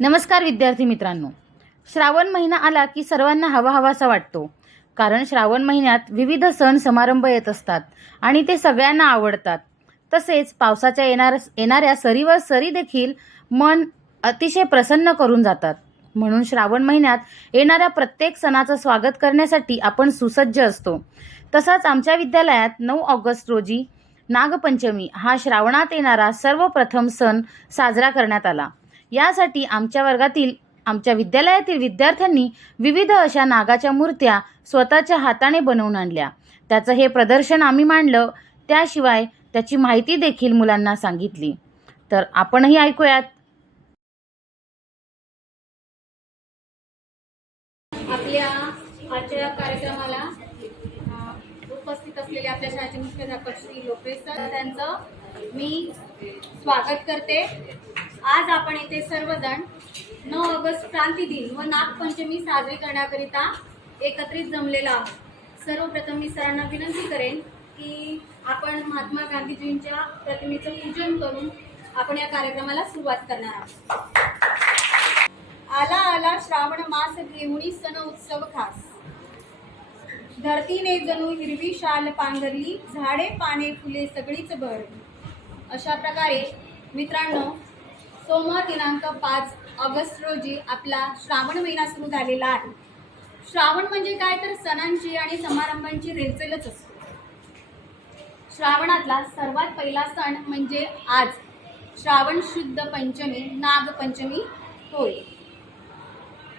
नमस्कार विद्यार्थी मित्रांनो. श्रावण महिना आला की सर्वांना हवा हवासा वाटतो. कारण श्रावण महिन्यात विविध सण समारंभ येत असतात आणि ते सगळ्यांना आवडतात. तसेच पावसाच्या येणार येणाऱ्या सरीवर सरी देखील मन अतिशय प्रसन्न करून जातात. म्हणून श्रावण महिन्यात येणाऱ्या प्रत्येक सणाचं स्वागत करण्यासाठी आपण सुसज्ज असतो. तसाच आमच्या विद्यालयात नऊ ऑगस्ट रोजी नागपंचमी हा श्रावणात येणारा सर्वप्रथम सण साजरा करण्यात आला. यासाठी आमच्या वर्गातील आमच्या विद्यालयातील विद्यार्थ्यांनी विविध अशा नागाच्या मूर्त्या स्वतःच्या हाताने बनवून आणल्या. त्याचं हे प्रदर्शन आम्ही मांडलं. त्याशिवाय त्याची माहिती देखील मुलांना सांगितली. तर आपणही ऐकूयात. आपल्या आजच्या कार्यक्रमाला उपस्थित असलेले आपल्या शाळेचे मुख्याध्यापक श्री लोकेश सर त्यांचं मी स्वागत करते. आज आपण येथे सर्वजण नऊ ऑगस्ट क्रांती दिन व नागपंचमी साजरी करण्याकरिता एकत्रित जमलेला आहोत. सर्वप्रथम मी सरांना विनंती करेन की आपण महात्मा गांधीजींच्या प्रतिमेचं पूजन करून आपण या कार्यक्रमाला सुरुवात करणार आहोत. आला आला श्रावण मास घेऊणी सण उत्सव खास. धरतीने जणू हिरवी शाल पांघरली झाडे पाने फुले सगळीच भर अशा प्रकारे मित्रांनो सोमवार दिनांक पाच ऑगस्ट रोजी आपला श्रावण महिना सुरू झालेला आहे. श्रावण म्हणजे काय? तर सणांची आणि समारंभांची रेलचेलच असते. श्रावणातला सर्वात पहिला सण म्हणजे आज. श्रावण शुद्ध पंचमी नागपंचमी होय.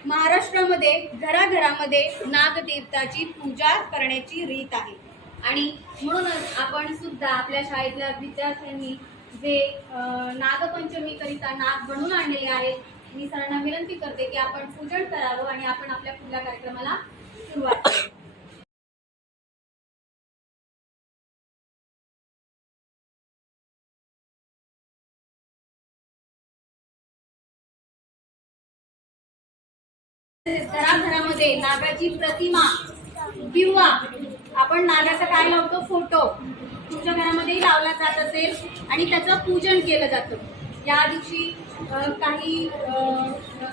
महाराष्ट्रामध्ये घराघरामध्ये नागदेवताची पूजा करण्याची रीत आहे. आणि म्हणूनच आपण सुद्धा आपल्या शाळेतल्या विद्यार्थ्यांनी जे नागपंचमी नागपंचमीकरिता नाग बनवून आणलेले आहेत मी सरांना विनंती करते की आपण पूजन करावं आणि आपण आपल्या पुढल्या कार्यक्रमाला सुरुवात करू. घराघरामध्ये नागाची प्रतिमा किंवा आपण नागाचा काय लावतो? फोटो. तुमच्या घरामध्येही लावला जात असेल आणि त्याचं पूजन केलं जातं. या दिवशी काही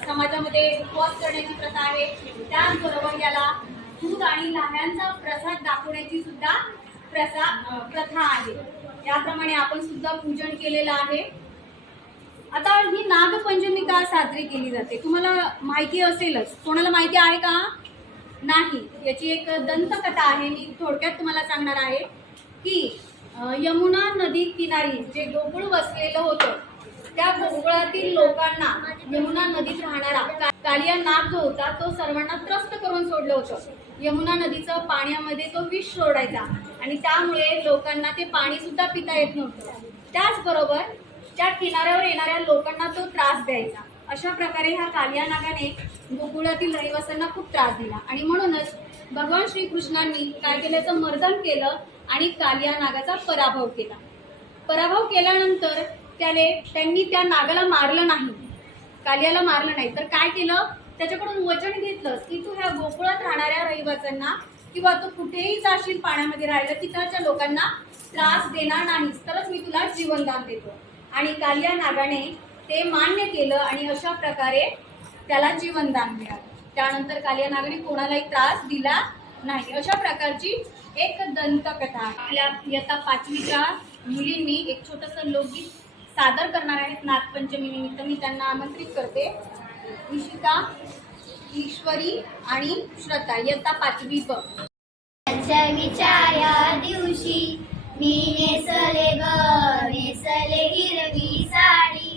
समाजामध्ये उपवास करण्याची प्रथा आहे. त्याचबरोबर याला दूध आणि लाह्यांचा प्रसाद दाखवण्याची सुद्धा प्रसा प्रथा आहे. याप्रमाणे आपण सुद्धा पूजन केलेलं आहे. आता ही नागपंचमी का साजरी केली जाते. तुम्हाला माहिती असेलच. कोणाला माहिती आहे का? नाही. याची एक दंतकथा आहे. मी थोडक्यात तुम्हाला सांगणार आहे की यमुना नदी किनारी जे गोकुळ वसलेलं होतं त्या गोकुळातील लोकांना यमुना नदीत राहणारा कालिया नाग जो होता तो सर्वांना त्रस्त करून सोडलं होतं. यमुना नदीचं पाण्यामध्ये तो विष सोडायचा आणि त्यामुळे लोकांना ते पाणी सुद्धा पिता येत नव्हतं. त्याचबरोबर त्या किनाऱ्यावर येणाऱ्या लोकांना तो त्रास द्यायचा. अशा प्रकारे ह्या कालिया नागाने गोकुळातील रहिवाशांना खूप त्रास दिला. आणि म्हणूनच भगवान श्रीकृष्णांनी काय केल्याचं मर्दन केलं. आणि कालिया नागाचा पराभव केला. पराभव केल्यानंतर त्याने त्यांनी त्या नागाला मारलं नाही. कालियाला मारलं नाही. तर काय केलं? त्याच्याकडून वचन घेतलंस की तू ह्या गोकुळात राहणाऱ्या रहिवाशांना किंवा तू कुठेही जाशील पाण्यामध्ये राहिलं तिथल्या लोकांना त्रास देणार नाहीस. तरच मी तुला जीवनदान देतो. आणि कालिया नागाने ते मान्य केलं आणि अशा प्रकारे त्याला जीवनदान मिळालं. त्यानंतर कालिया नागाने कोणालाही त्रास दिला नाही अशा प्रकारची एक दंतकथा. आपल्या इयत्ता पाचवीच्या मुलींनी एक छोटंसं लोकगीत सादर करणार आहेत. नागपंचमी निमित्त मी त्यांना आमंत्रित करते. इशिता ईश्वरी आणि श्रद्धा इयत्ता पाचवी पंचमीच्या या दिवशी मी नेसले ग नेसले हिरवी साडी.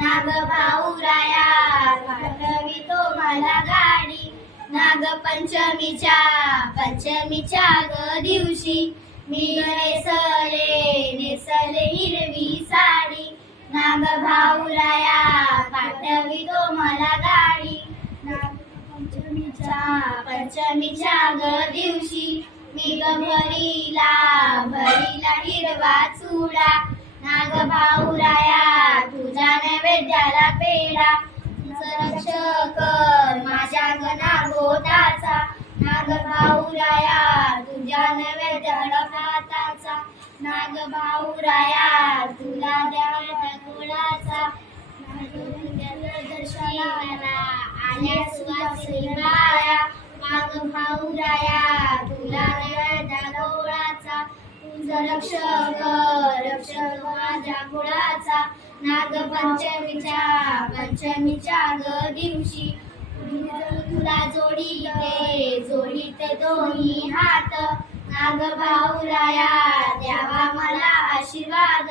नाग भाऊराया पाठवी तो मला गाडी. नागपंचमीच्या पंचमीच्या ग दिवशी मी नेसले नेसले हिरवी साडी. नाग भाऊराया पाठवी तो मला गाडी. नागपंचमीच्या पंचमीच्या ग दिवशी मी ग भरीला भरीला हिरवा चुडा. नाग भाऊराया तुझ्या नैवेद्याला पेडा कर माझ्या गणा गोताचा नाग भाऊराया तुझ्या नैवेद्याला भाताचा नाग भाऊराया तुला द्या गोळाचा नाग दर्शन किनारा आल्या सुवासिनी बाया माग भाऊराया तुला नव्या गवळाचा तुझं रक्ष कर रक्ष माझ्या कुळाचा. नागपंचमीच्या पंचमीच्या पंचमीच्या ग दिवशी. तुला जोडीते जोडीते दोन्ही हात. नाग भाऊराया द्यावा मला आशीर्वाद.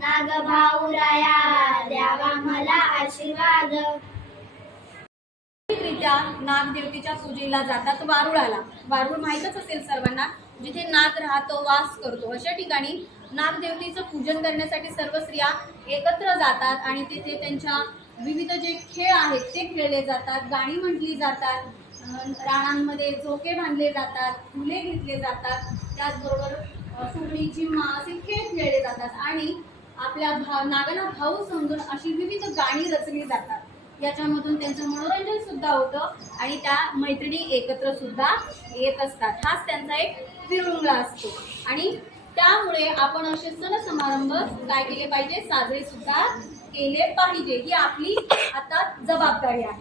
नाग भाऊराया द्यावा मला आशीर्वाद. रित्या नागदेवतेच्या पूजेला जातात वारुळाला. वारुळ माहीतच असेल सर्वांना जिथे नाग राहतो वास करतो. अशा ठिकाणी नागदेवतेचं पूजन करण्यासाठी सर्व स्त्रिया एकत्र जातात आणि तिथे त्यांच्या विविध जे खेळ आहेत ते खेळले जातात गाणी म्हटली जातात राणांमध्ये रानांमध्ये झोके बांधले जातात फुले घेतले जातात त्याचबरोबर अं, मा असे खेळ खेळले जातात आणि आपल्या भाव नागाला भाऊ समजून अशी विविध गाणी रचली जातात. याच्यामधून त्यांचं मनोरंजन सुद्धा होतं आणि त्या मैत्रिणी एकत्र सुद्धा येत असतात. हाच त्यांचा एक विरंगुळा असतो. आणि त्यामुळे आपण असे सण समारंभ काय केले पाहिजे? साजरे सुद्धा केले पाहिजे. ही आपली आता जबाबदारी आहे.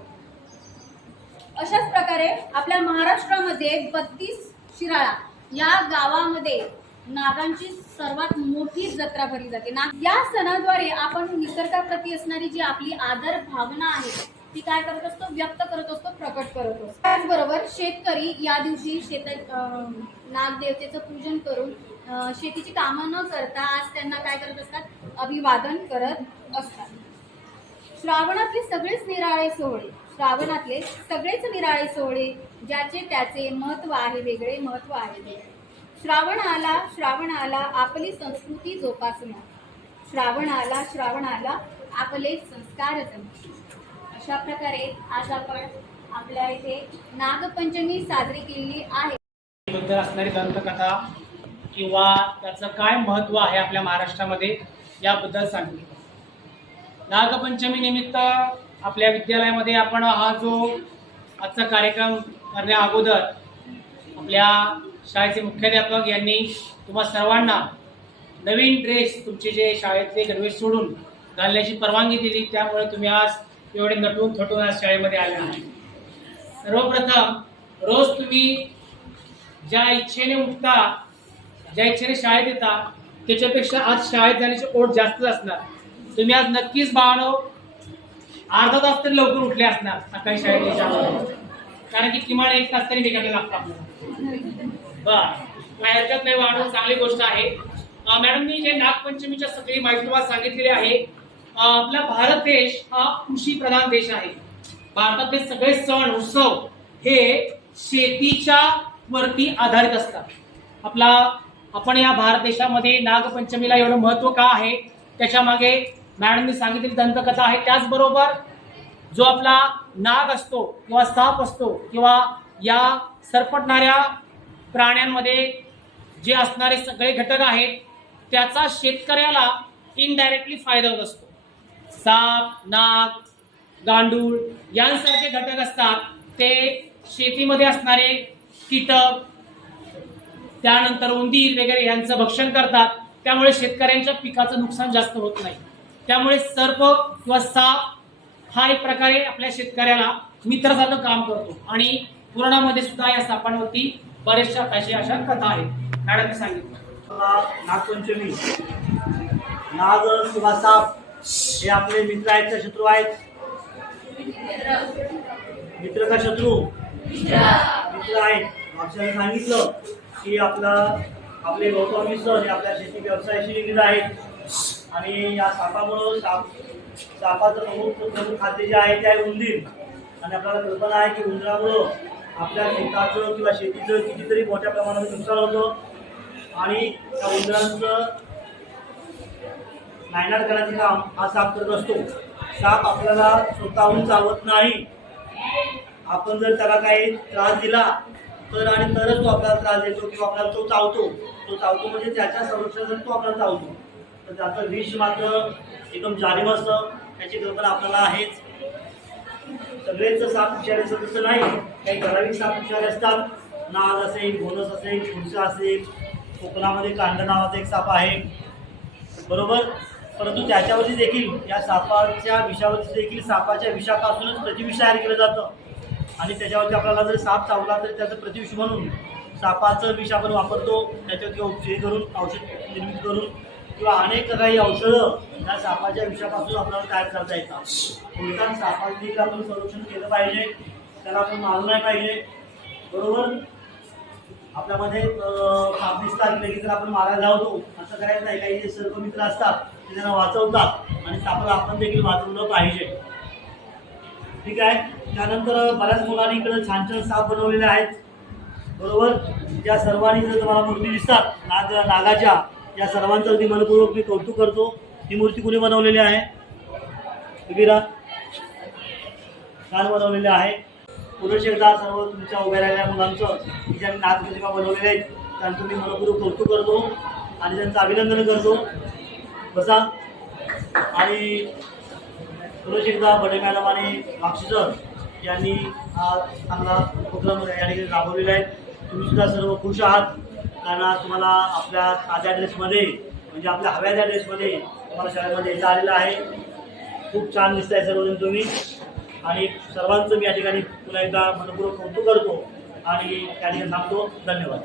अशाच प्रकारे आपल्या महाराष्ट्रामध्ये बत्तीस शिराळा या गावामध्ये नागांची सर्वात मोठी जत्रा भरली जाते. ना या सणाद्वारे आपण निसर्गाप्रती असणारी जी आपली आदर भावना आहे ती काय करत असतो? व्यक्त करत असतो प्रकट करत असतो. त्याचबरोबर शेतकरी या दिवशी शेत अं, नागदेवतेचं पूजन करून शेतीची कामं न करता आज त्यांना काय करत असतात? अभिवादन करत असतात. श्रावणातले सगळेच निराळे सोहळे श्रावणातले सगळेच निराळे सोहळे ज्याचे त्याचे महत्त्व आहे वेगळे महत्त्व आहे. वेगळे श्रावण आला श्रावण आला आपली संस्कृती जोपासण्या श्रावण आला श्रावण आला आपले संस्कार अशा प्रकारे आज आपण आपल्या इथे नागपंचमी साजरी केलेली आहे. बद्दल असणारी दंतकथा किंवा त्याचं काय महत्त्व आहे आपल्या महाराष्ट्रामध्ये याबद्दल सांगितलं नागपंचमीनिमित्त आपल्या विद्यालयामध्ये आपण हा जो आजचा कार्यक्रम करण्या अगोदर आपल्या शाळेचे मुख्याध्यापक यांनी तुम्हा सर्वांना नवीन ड्रेस तुमचे जे शाळेतले गणवेश सोडून घालण्याची परवानगी दिली त्यामुळे तुम्ही आज एवढे नटून थटून आज शाळेमध्ये आले आहात. सर्वप्रथम रोज तुम्ही ज्या इच्छेने उठता ज्या इच्छेने शाळेत येता त्याच्यापेक्षा आज शाळेत जाण्याची ओढ जास्तच असणार. तुम्ही आज नक्कीच बाळानो अर्धा तास तरी लवकर उठले असणार सकाळी शाळेत यायच्या कारण की किमान एक तास तरी निघायला लागतं आपल्याला. काय हरकत नाही बाळानो चांगली गोष्ट आहे. मॅडम मी जे नागपंचमीच्या सगळी माहिती तुम्हाला सांगितलेली आहे आपला भारत देश हा कृषी प्रधान देश आहे. भारतातले सगळे सण उत्सव हे शेतीच्या वरती आधारित असतात. आपला आपण या भारत देशामध्ये नागपंचमीला एवढं महत्त्व का आहे? त्याच्यामागे मॅडमनी सांगितलेली दंतकथा आहे. त्याचबरोबर जो आपला नाग असतो किंवा साप असतो किंवा या सरपटणाऱ्या प्राण्यांमध्ये जे असणारे सगळे घटक आहेत त्याचा शेतकऱ्याला इनडायरेक्टली फायदा होत असतो. साप नाग गांडूळ यांसारखे घटक असतात. ते शेतीमध्ये असणारे कीटक त्यानंतर उंदीर वगैरे यांचं भक्षण करतात. त्यामुळे शेतकऱ्यांच्या पिकाचं नुकसान जास्त होत नाही. त्यामुळे सर्प किंवा साप हा एक प्रकारे आपल्या शेतकऱ्याला मित्रासारखं काम करतो. आणि पुराणामध्ये सुद्धा या सापांवरती बऱ्याचशा अशी अशा कथा आहेत. मॅडमने सांगितलं. नागपंचमी. नाग किंवा साप हे आपले मित्र आहेत का? शत्रू आहेत? मित्र का शत्रू? मित्र आहेत. मागच्या सांगितलं. की आपला आपले गौतमी सण हे आपल्या शेती व्यवसायाशी निगडीत आहेत. आणि या सापामुळं साप सापाचं प्रमुख प्रमुख खाद्य जे आहे ते आहे उंदीर. आणि आपल्याला कल्पना आहे की उंदरामुळं आपल्या शेताचं किंवा शेतीचं कितीतरी मोठ्या प्रमाणात नुकसान होतं. आणि त्या उंदरांचं नायनाट करायचं काम हा साप करत असतो. साप आपल्याला स्वतःहून चावत नाही. आपण जर त्याला काही त्रास दिला तर आणि तरच तो आपल्याला त्रास देतो किंवा आपल्याला तो चावतो. तो चावतो म्हणजे त्याच्या संरक्षणासाठी तो आपल्याला चावतो. तर त्याचं विष मात्र एकदम जाणीव असतं. त्याची कल्पना आपल्याला आहेच. सगळेच साप विषारी असं तसं नाही. काही ठराविक साप विषारी असतात. नाग असेल घोणस असेल खुर्सा असेल कोकणामध्ये कांड नावाचा एक साप आहे. बरोबर? परंतु त्याच्यावरती देखील या सापाच्या विषावरती देखील सापाच्या विषापासूनच प्रतिविष तयार केलं जातं. आणि त्याच्यावरती आपल्याला जर साप चावला तर त्याचं प्रतिविष म्हणून सापाचं विष आपण वापरतो. त्याच्यावरती उपचार करून औषध निर्मिती करून किंवा अनेक काही औषधं ह्या सापाच्या विषापासून आपल्याला तयार करता येतात. उलटान सापाचं आपण संरक्षण केलं पाहिजे. त्याला आपण मारू नाही पाहिजे. बरोबर? आपल्यामध्ये अं, साप दिसला लगेच आपण मारायला लावतो असं करायचं नाही काही जे सर्व मित्र असतात ते त्यांना वाचवतात आणि सापाला आपण देखील वाचवलं पाहिजे. ठीक आहे. त्यानंतर बऱ्याच मुलांनी इकडे छान छान साप बनवलेले आहेत. बरोबर? या सर्वांनी जर तुम्हाला मूर्ती दिसतात नाग नागाच्या या सर्वांचं अगदी मनपूर्वक मी कौतुक करतो. ही मूर्ती कुणी बनवलेली आहे? विरा छान बनवलेली आहे. पुरुष एकदा सर्व तुमच्या उभ्या राहिलेल्या मुलांचं की ज्यांनी नागप्रतिमा बनवलेल्या आहेत त्यांचं मी मनपूर्वक कौतुक करतो आणि त्यांचं अभिनंदन करतो. बसा. आणि पुरुष एकदा बडे मॅडम आणि मागशी सर यांनी हा चांगला उपक्रम या ठिकाणी राबवलेला आहे. तुम्ही सुद्धा सर्व खुश आहात. कारण आज तुम्हाला आपल्या साध्या ड्रेसमध्ये म्हणजे आपल्या हव्या त्या ड्रेसमध्ये तुम्हाला शाळेमध्ये येता आलेलं आहे. खूप छान दिसत आहे सर्वजण तुम्ही. आणि सर्वांचं मी या ठिकाणी पुन्हा एकदा मनपूर्वक कौतुक करतो आणि त्या ठिकाणी थांबतो. धन्यवाद.